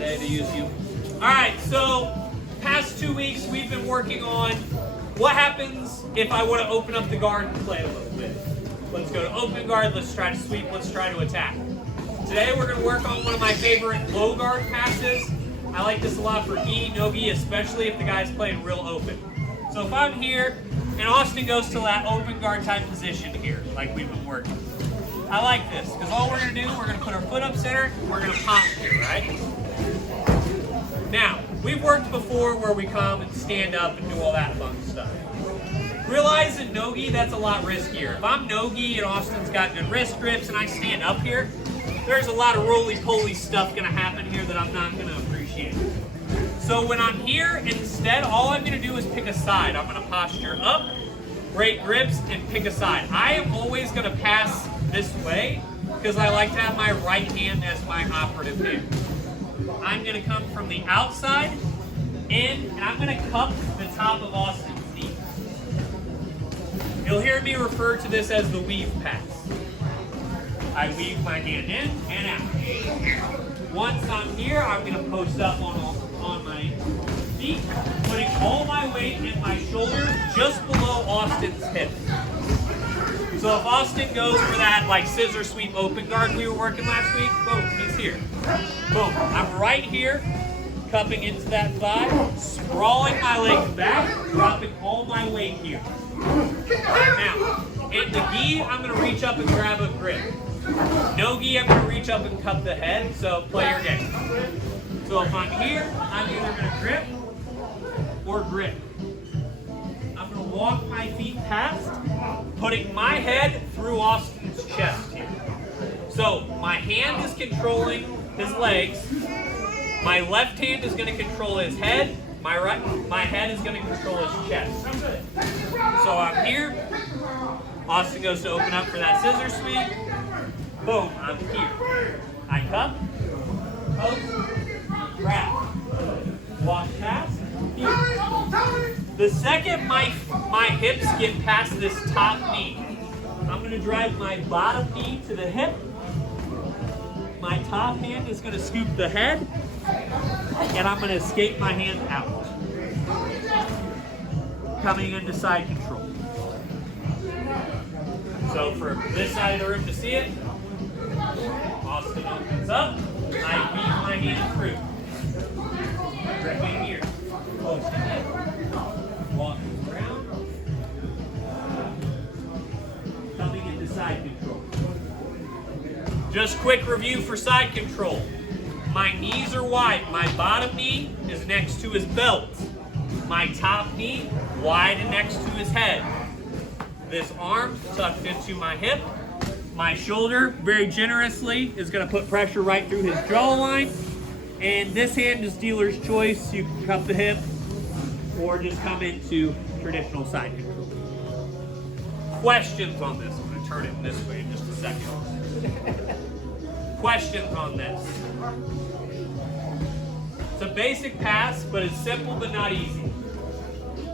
today to use you. All right, so past 2 weeks we've been working on what happens if I want to open up the guard and play a little bit. Let's go to open guard, let's try to sweep, let's try to attack. Today we're going to work on one of my favorite low guard passes. I like this a lot for gi, no gi, especially if the guy's playing real open. So if I'm here and Austin goes to that open guard type position here, like we've been working. I like this, because all we're going to do, we're going to put our foot up center, we're going to pop here, right? Now, we've worked before where we come and stand up and do all that fun stuff. Realize in no-gi, that's a lot riskier. If I'm no-gi and Austin's got good wrist grips and I stand up here, there's a lot of roly-poly stuff going to happen here that I'm not going to appreciate. So when I'm here, instead, all I'm going to do is pick a side. I'm going to posture up, break grips, and pick a side. I am always going to pass this way because I like to have my right hand as my operative hand. I'm going to come from the outside in, and I'm going to cup the top of Austin's knee. You'll hear me refer to this as the weave pass. I weave my hand in and out. Once I'm here, I'm going to post up on my feet, putting all my weight in my shoulder just below Austin's hip. So if Austin goes for that like scissor sweep open guard we were working last week, boom, he's here. Boom, I'm right here, cupping into that thigh, sprawling my legs back, dropping all my weight here. Now, in the gi, I'm going to reach up and grab a grip. No gi, I'm going to reach up and cup the head, so play your game. So if I'm here, I'm either going to grip or grip. I'm going to walk my feet past, putting my head through Austin's chest here. So my hand is controlling his legs, my left hand is going to control his head, my head is going to control his chest. So I'm here, Austin goes to open up for that scissor sweep, boom, I'm here. I cup, post, grab, walk past, here. The second my hips get past this top knee, I'm going to drive my bottom knee to the hip. My top hand is going to scoop the head, and I'm going to escape my hand out. Coming into side control. So for this side of the room to see it, Austin opens up, I weave my hand through. Gripping here, posting in, walking around, coming into side control. Just quick review for side control. My knees are wide. My bottom knee is next to his belt. My top knee wide and next to his head. This arm tucked into my hip. My shoulder, very generously, is going to put pressure right through his jawline. And this hand is dealer's choice. You can cup the hip or just come into traditional side control. Questions on this? I'm going to turn it this way in just a second. Questions on this? It's a basic pass, but it's simple but not easy.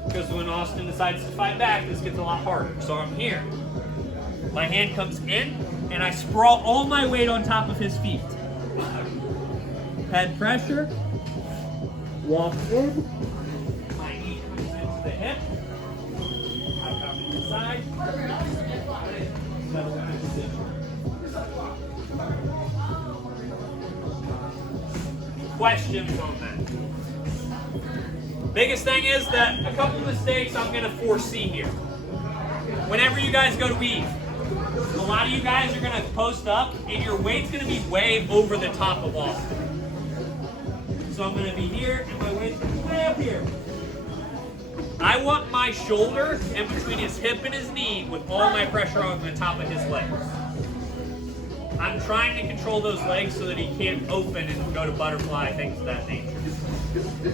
Because when Austin decides to fight back, this gets a lot harder. So I'm here. My hand comes in, and I sprawl all my weight on top of his feet. Head pressure. Walk in. My knee comes into the hip. I come inside. Settle my position. Questions on that? Biggest thing is that a couple mistakes I'm going to foresee here. Whenever you guys go to weave, a lot of you guys are going to post up and your weight's going to be way over the top of Austin. So I'm going to be here and my weight's going to be way up here. I want my shoulder in between his hip and his knee with all my pressure on the top of his legs. I'm trying to control those legs so that he can't open and go to butterfly, things of that nature.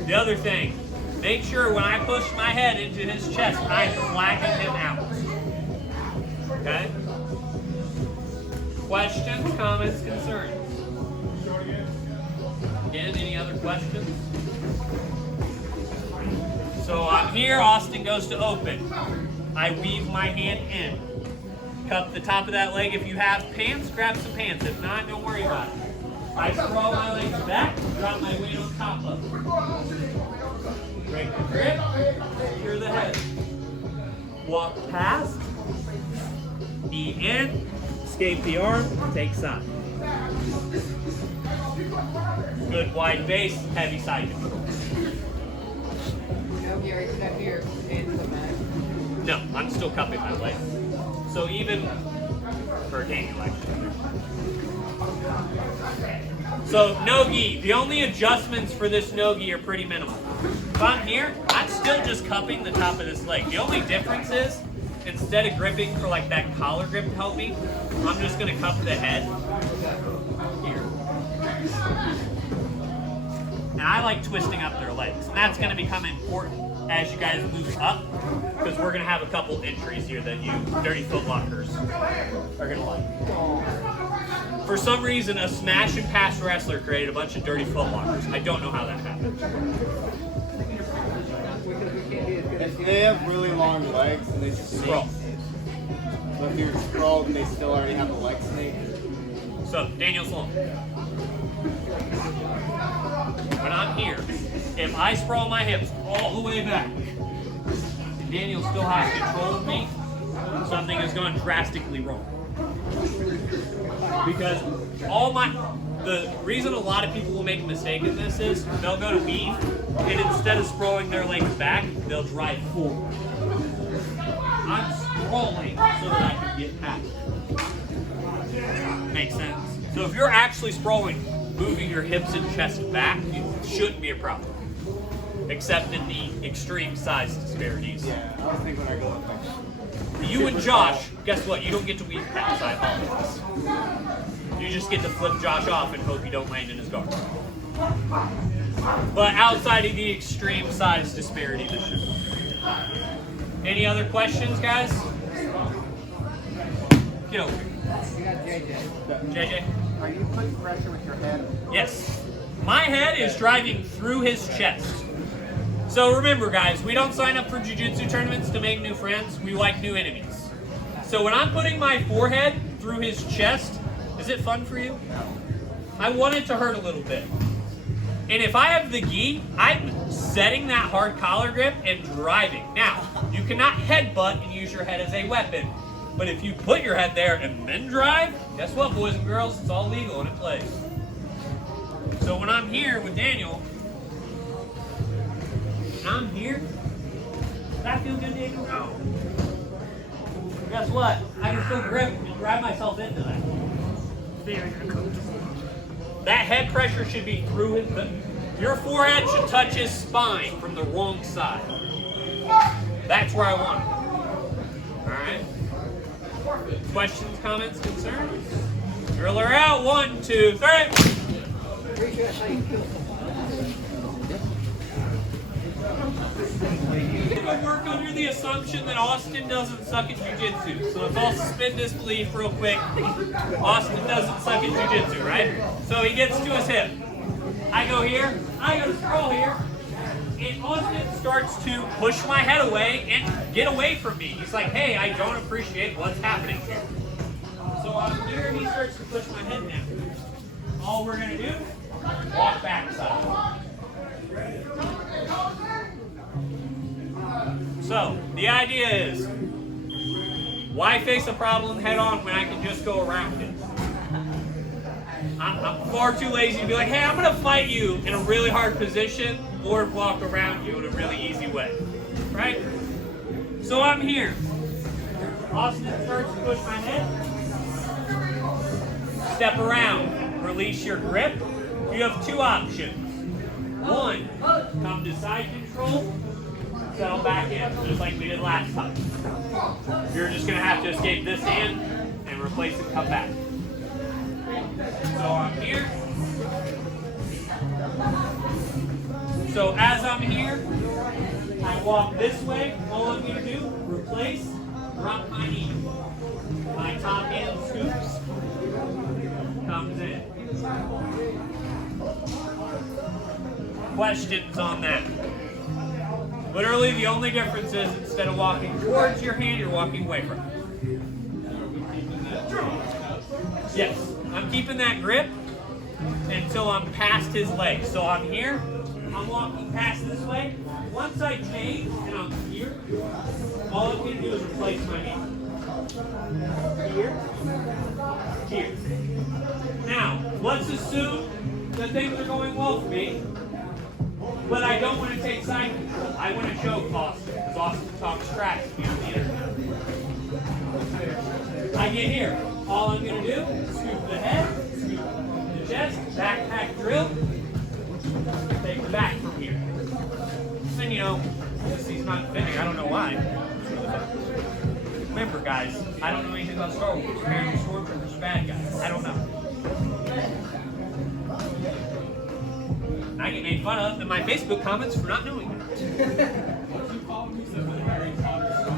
The other thing, make sure when I push my head into his chest, I'm flagging him out. Okay? Questions, comments, concerns? Again, any other questions? So I'm here, Austin goes to open. I weave my hand in. Cup the top of that leg. If you have pants, grab some pants. If not, don't worry about it. I sprawl my legs back, drop my weight up past, knee in, escape the arm, take side. Good wide base, heavy side control. No, I'm still cupping my leg. So even for Daniel, actually. So no-gi, the only adjustments for this no-gi are pretty minimal. If I'm here, I'm still just cupping the top of this leg. The only difference is, instead of gripping for like that collar grip to help me, I'm just gonna cup the head here. And I like twisting up their legs. And that's gonna become important as you guys move up, because we're gonna have a couple entries here that you dirty foot lockers are gonna like. For some reason, a smash and pass wrestler created a bunch of dirty foot lockers. I don't know how that happened. They have really long legs and they just Sprawl. So if you're sprawled and they still already have a leg snake. So, Daniel's long. When I'm here, if I sprawl my hips all the way back, and Daniel still has control of me, something has gone drastically wrong. Because the reason a lot of people will make a mistake in this is they'll go to weave, and instead of sprawling their legs back, they'll drive forward. I'm sprawling so that I can get past. Makes sense. So if you're actually sprawling, moving your hips and chest back, it shouldn't be a problem. Except in the extreme size disparities. Yeah, I was thinking when I go up there. You and Josh, guess what? You don't get to weave past. I apologize. You just get to flip Josh off and hope you don't land in his guard. But outside of the extreme size disparity, this should. Any other questions, guys? Get over here. You got JJ. JJ? Are you putting pressure with your head? Yes. My head is driving through his chest. So remember, guys, we don't sign up for jiu-jitsu tournaments to make new friends. We like new enemies. So when I'm putting my forehead through his chest, is it fun for you? I want it to hurt a little bit. And if I have the gi, I'm setting that hard collar grip and driving. Now, you cannot headbutt and use your head as a weapon. But if you put your head there and then drive, guess what, boys and girls? It's all legal and it plays. So when I'm here with Daniel, and I'm here, does that feel good, Daniel? No. Guess what? I can still grip and drive myself into that. Very uncomfortable. That head pressure should be through his. Your forehead should touch his spine from the wrong side. That's where I want it. All right. Questions, comments, concerns? Driller out. 1, 2, 3. We're going to work under the assumption that Austin doesn't suck at jiu-jitsu. So let's all suspend disbelief real quick. Austin doesn't suck at jiu-jitsu, right? So he gets to his hip. I go here, I go to scroll here, and Austin starts to push my head away and get away from me. He's like, hey, I don't appreciate what's happening here. So I'm here and he starts to push my head down. All we're going to do, walk backside. So, the idea is, why face a problem head on when I can just go around it? I'm far too lazy to be like, hey, I'm going to fight you in a really hard position or walk around you in a really easy way, right? So I'm here. Austin starts to push my head. Step around. Release your grip. You have 2 options. 1, come to side control. Settle back in, just like we did last time. You're just going to have to escape this hand and replace and come back. So I'm here. So as I'm here, I walk this way. All I'm going to do, replace, drop my knee. My top hand scoops, comes in. Questions on that? Literally, the only difference is instead of walking towards your hand, you're walking away from it. Yes, I'm keeping that grip until I'm past his leg. So I'm here, I'm walking past this way. Once I change and I'm here, all I'm going to do is replace my hand. Here. Here. Now, let's assume that things are going well for me, but I don't want to take side control. I want to choke Austin, because Austin talks trash to me on the internet. I get here. All I'm going to do is scoop the head, scoop the chest, backpack drill, take the back from here. And you know, since he's not defending, I don't know why. Remember, guys, I don't know anything about Star Wars. Apparently, stormtroopers are bad guys. I don't know. I get made fun of in my Facebook comments for not knowing it.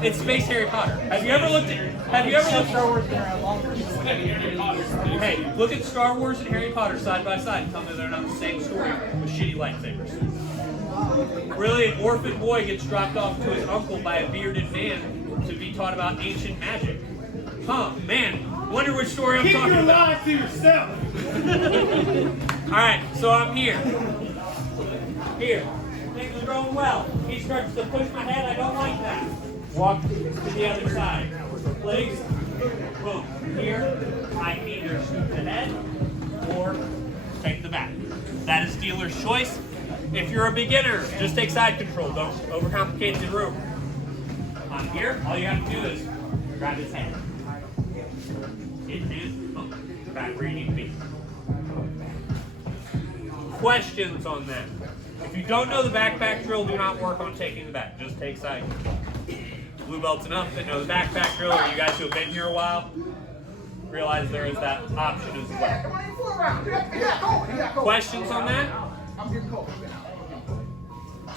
It's Space Harry Potter. Have you ever looked at? Have you ever looked? Star Wars been around longer. Hey, look at Star Wars and Harry Potter side by side and tell me they're not the same story with shitty lightsabers. Really, an orphan boy gets dropped off to his uncle by a bearded man to be taught about ancient magic. Huh, man, wonder which story I'm talking about. Keep your lies to yourself. Alright, so I'm here. Here. Things are going well. He starts to push my head. I don't like that. Walk to the other side. Legs. Boom. Here, I can either scoop the head or take the back. That is dealer's choice. If you're a beginner, just take side control. Don't overcomplicate the room. I'm here. All you have to do is grab his head. Hit his back where you need to be. Questions on that? If you don't know the backpack drill, do not work on taking the back. Just take side control. Blue belts enough that know the backpack drill, or you guys who have been here a while, realize there is that option as well. Questions on that?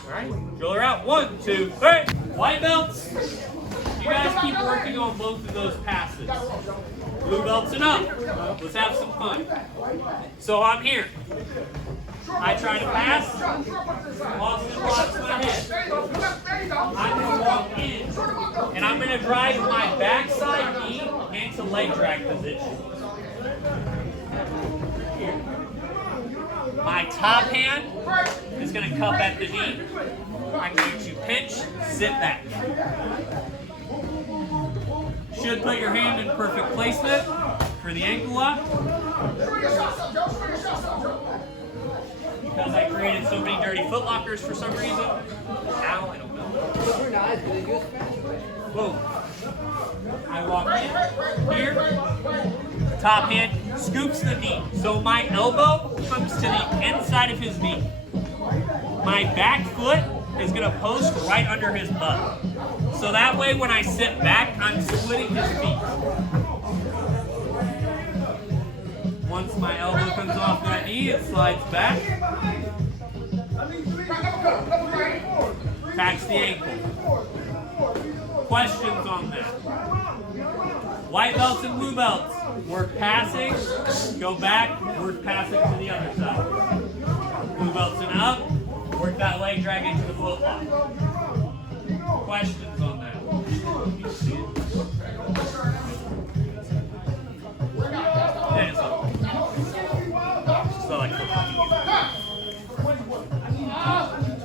Alright, driller out. 1, 2, 3. White belts. You guys keep working on both of those passes. Blue belts enough. Let's have some fun. So I'm here. I try to pass. Austin blocks my head. I'm going to walk in, and I'm going to drive my backside knee into leg drag position. Here. My top hand is going to cup at the knee. I'm going to pinch, sit back. Should put your hand in perfect placement for the ankle lock. Because I created so many dirty foot lockers for some reason. Ow, I don't know. Boom. I walk in, here, top hand scoops the knee. So my elbow comes to the inside of his knee. My back foot is going to post right under his butt. So that way when I sit back, I'm splitting his feet. Once my elbow comes off that knee, it slides back. Attacks the ankle. Questions on that? White belts and blue belts. Work passing, go back, work passing to the other side. Blue belts and up, work that leg drag into the foot lock. Questions on that?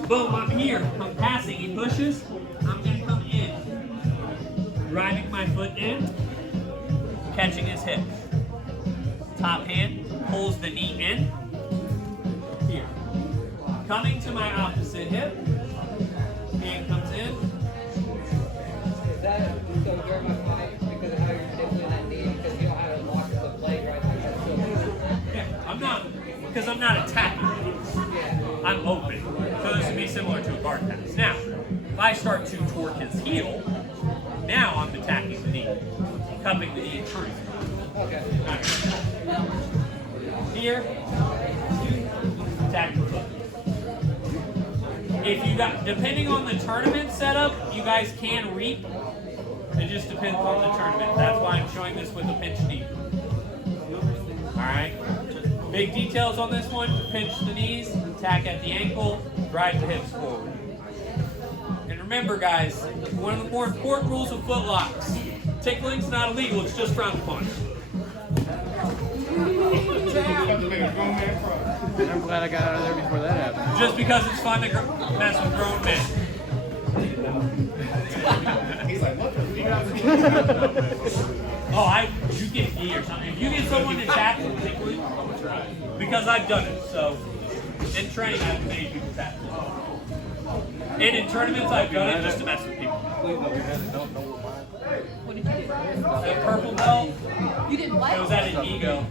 Boom, I'm here. I'm passing. He pushes. I'm going to come in. Driving my foot in. Catching his hip. Top hand pulls the knee in. Here. Coming to my opposite hip. Hand comes in. Is that so during my fight because of how you're dipping that knee because you don't have to lock the blade right there? Yeah, I'm not attacking. I'm open. So this would be similar to a guard pass. Now, if I start to torque his heel, now I'm attacking the knee. Cupping the knee in truth. Okay. Right. Here, attack the foot. If you got, depending on the tournament setup, you guys can reap. It just depends on the tournament. That's why I'm showing this with a pinch knee. Alright? Big details on this one. Pinch the knees, attack at the ankle, drive the hips forward. And remember guys, one of the more important rules of foot locks. Tickling's not illegal, it's just frowned upon. I'm glad I got out of there before that happened. Just because it's fun to mess with grown men. He's like, what the Oh, you get me or something. If you get someone to tackle, because I've done it. So in training, I've made people tackle. And in tournaments, I've done it just to mess with people. What did you do? The purple belt, You didn't what? it was at an ego.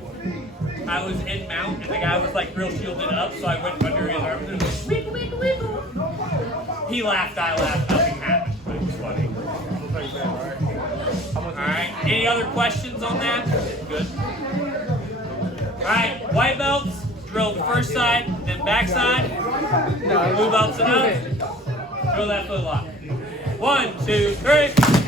I was in mount, and the guy was like real shielded up, so I went under his arm and was like, wiggle, wiggle, wiggle. He laughed, I laughed, nothing happened. But it was funny. Alright, any other questions on that? Good. Alright, white belts, drill the first side, then back side. Blue belts it up. Drill that foot lock. 1, 2, 3.